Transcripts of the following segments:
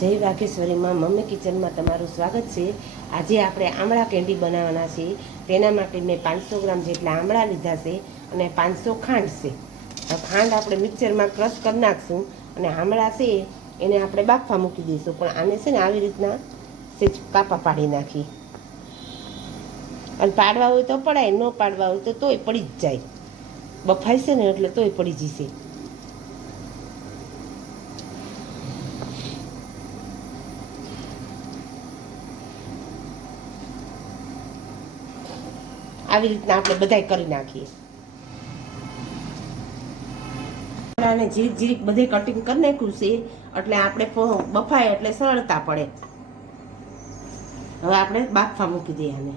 જય વાઘેશ્વરીમાં મમ્મી કિચનમાં તમારું સ્વાગત છે। આજે આપણે આમળા કેન્ડી બનાવવાના છે। તેના માટે મેં 500 ગ્રામ જેટલા આમળા લીધા છે અને 500 ખાંડ છે। ખાંડ આપણે મિક્સરમાં ક્રશ કરી નાખશું અને આમળા છે એને આપણે બાફવા મૂકી દઈશું। પણ આને છે ને આવી રીતના સેજ કાપા પાડી નાખી અને પાડવા હોય તો પડાય, ન પાડવા હોય તો તોય પડી જ જાય। બફાય છે ને એટલે તોય પડી જશે। આવી રીતના આપણે બધાય કરી નાખીએ। આને જીરીક જીરીક બધે કટિંગ કરી નાખ્યું છે એટલે આપણે બફાય એટલે સરળતા પડે। હવે આપણે બાફવા મૂકી દઈએ। આને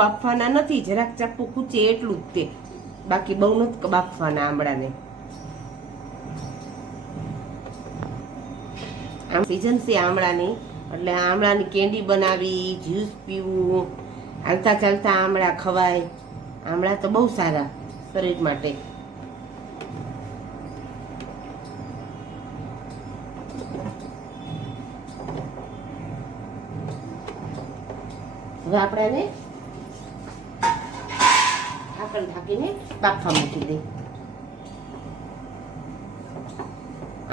બાફવાના નથી, જરાક ચાકુ ખૂચે એટલું જ તે, બાકી બહુ નથી બાફવાના આમળાને। આમ સીઝન છે આમળાની, એટલે આમળાની કેન્ડી બનાવી, જ્યુસ પીવું, હાલતા ચાલતા આમળા ખવાય। આમળા તો બહુ સારા શરીર માટે। હવે આપણે આને ઢાંકણ ઢાંકીને બાફવા મૂકી દઈએ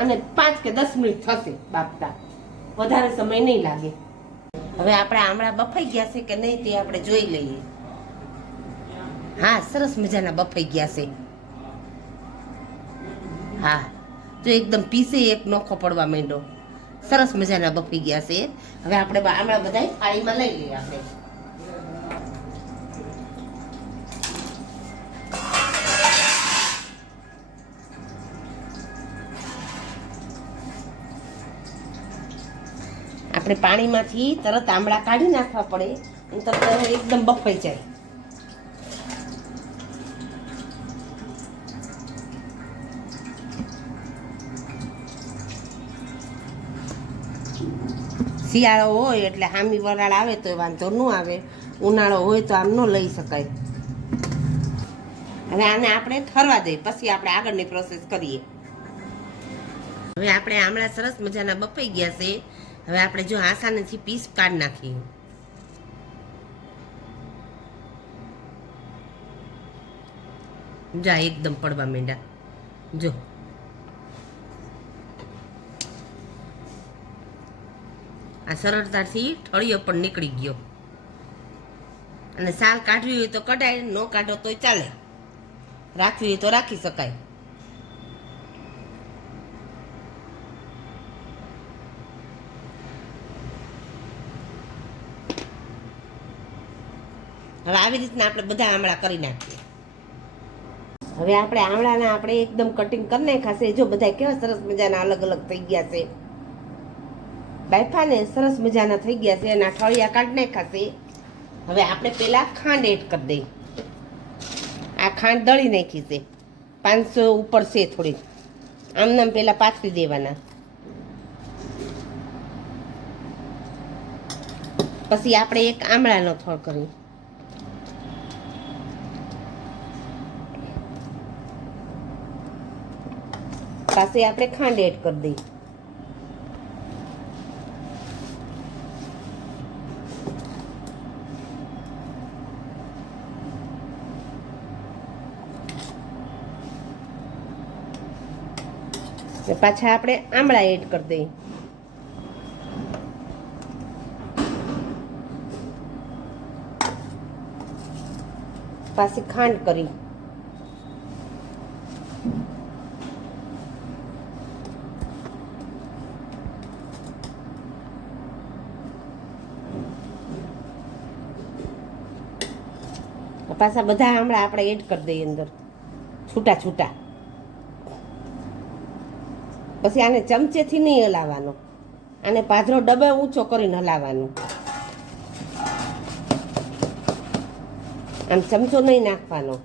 અને 5 કે 10 મિનિટ થશે બાફતા, વધારે સમય નહીં લાગે। હવે આપણે આમળા બફાઈ ગયા છે કે નહીં તે આપણે જોઈ લઈએ। હા, સરસ મજાના બફાઈ ગયા છે। હા, જો એકદમ પીસે એક નોખો પડવા માંડ્યો, સરસ મજાના બફાઈ ગયા છે। હવે આપણે આમળા બધા થાળીમાં લઈ લઈએ। આપણે પાણીમાંથી તરત આમળા કાઢી નાખવા પડે અને તરત એકદમ બફાઈ જાય। શિયાળો હોય એટલે હામી વરાળ આવે તો વાંધો ન આવે, ઉનાળો હોય તો આમ ન લઈ શકાય। હવે આને આપણે ઠરવા દઈએ, પછી આપણે આગળની પ્રોસેસ કરીએ। હવે આપણે આમળા સરસ મજાના બફાઈ ગયા છે। હવે આપણે જો આસાનીથી પીસ કાઢી નાખીએ। જા એકદમ પડવા માંડ્યા, જો આ સરળતાથી ઠળિયો પણ નીકળી ગયો। અને સાલ કાઢવી હોય તો કઢાય, ન કાઢો તોય ચાલે, રાખવી હોય તો રાખી શકાય। હવે આવી રીતના આપણે બધા આમળા કરી નાખીએ। હવે આપણે આમળાના આપણે એકદમ કટિંગ કરી નાખ્યા છે। જો બધા કેવા સરસ મજાના અલગ અલગ થઈ ગયા છે, બાફાને સરસ મજાના થઈ ગયા છે, એના ઠળિયા કાઢી નાખ્યા છે। હવે આપણે પેલા ખાંડ એડ કરી દઈએ। આ ખાંડ દળી નાખી છે, 500 ઉપર છે થોડી, આમનામ પેલા પાથરી દેવાના। પછી આપણે એક આમળાનો થોડ કરી, પાસે આપણે ખાંડ એડ કરી દઈએ। પાછા આપણે આમળા એડ કરી દઈએ। પાછી ખાંડ કરી, પાછા બધા આમળા આપણે એડ કરી દઈએ અંદર છૂટા છૂટા। પછી આને ચમચેથી નહીં હલાવવાનો, આને પાથરો ડબ્બો ઊંચો કરીને હલાવવાનો। આમ ચમચો નહીં નાખવાનો।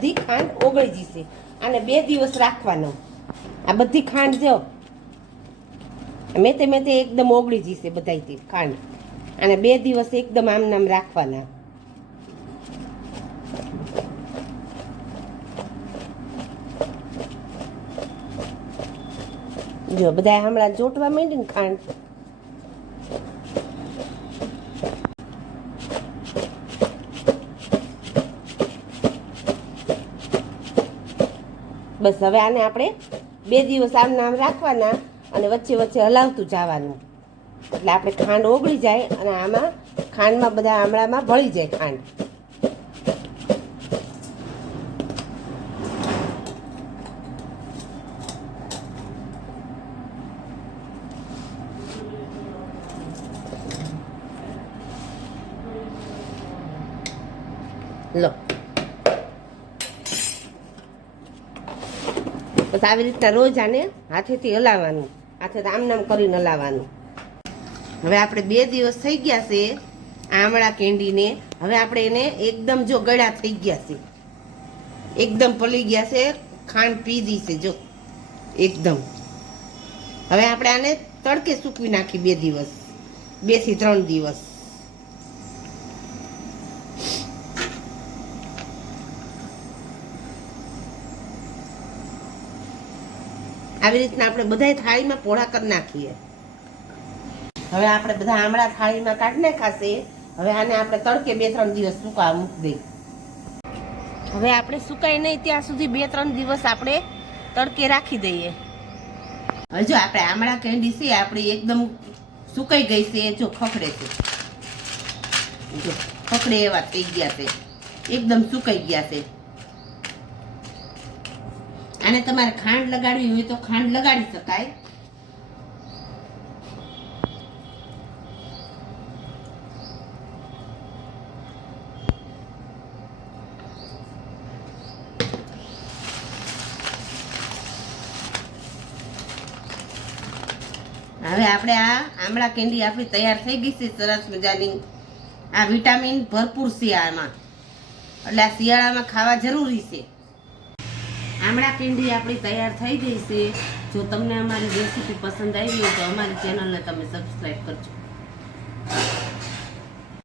બધી ખાંડ ઓગળી જશે. અને 2 દિવસ રાખવાનો. આ બધી ખાંડ જો મેતે એકદમ ઓગળી જશે બધાયથી ખાંડ. અને 2 દિવસ એકદમ આમ નામ રાખવાના. જો બધા હમણાં ચોટવા માંડી ને ખાંડ. બસ હવે આને આપણે 2 દિવસ આમ નામ રાખવાના અને વચ્ચે વચ્ચે હલાવતું જવાનું. એટલે આપણે ખાંડ ઓગળી જાય અને આમાં ખાંડમાં બધા આમળામાં ભળી જાય ખાંડ. લો બસ આવી રીતના રોજ આને હાથેથી હલાવવાનું. હાથેથી આમ નામ કરીને હલાવવાનું. હવે આપણે 2 દિવસ થઈ ગયા છે આમળા કેન્ડીને. હવે આપણે એને એકદમ જો ગળા થઈ ગયા છે, એકદમ પલી ગયા છે, ખાંડ પી દી છે જો એકદમ. હવે આપણે આને તડકે સૂકવી નાખી 2 દિવસ, 2 થી 3 દિવસ. આવી રીતના આપણે બધા થાળીમાં પોળા કરી નાખીએ. હવે આપણે બધા આમળા થાળીમાં કાઢી નાખાશે. હવે આને આપણે તડકે 2-3 દિવસ સુકાવા મૂકી દઈએ. હવે આપણે સુકાય નહીં ત્યાં સુધી 2-3 દિવસ આપણે તડકે રાખી દઈએ. હવે જો આપણે આમળા કેન્ડી છે આપણી એકદમ સુકાઈ ગઈ છે. જો ખખડે છે, જો ખખડે એવા થઈ ગયા છે, એકદમ સુકાઈ ગયા છે. આને તમારે ખાંડ લગાડવી હોય તો ખાંડ લગાડી શકાય. હવે આપણે આ આમળા કેન્ડી આપણી તૈયાર થઈ ગઈ છે સરસ મજાની. આ વિટામિન ભરપૂર છે આમાં, એટલે આ શિયાળામાં ખાવા જરૂરી છે. આમળા કેન્ડી આપણી તૈયાર થઈ ગઈ છે. જો તમને અમારી રેસીપી પસંદ આવી હોય તો અમારી ચેનલને તમે સબસ્ક્રાઈબ કરજો.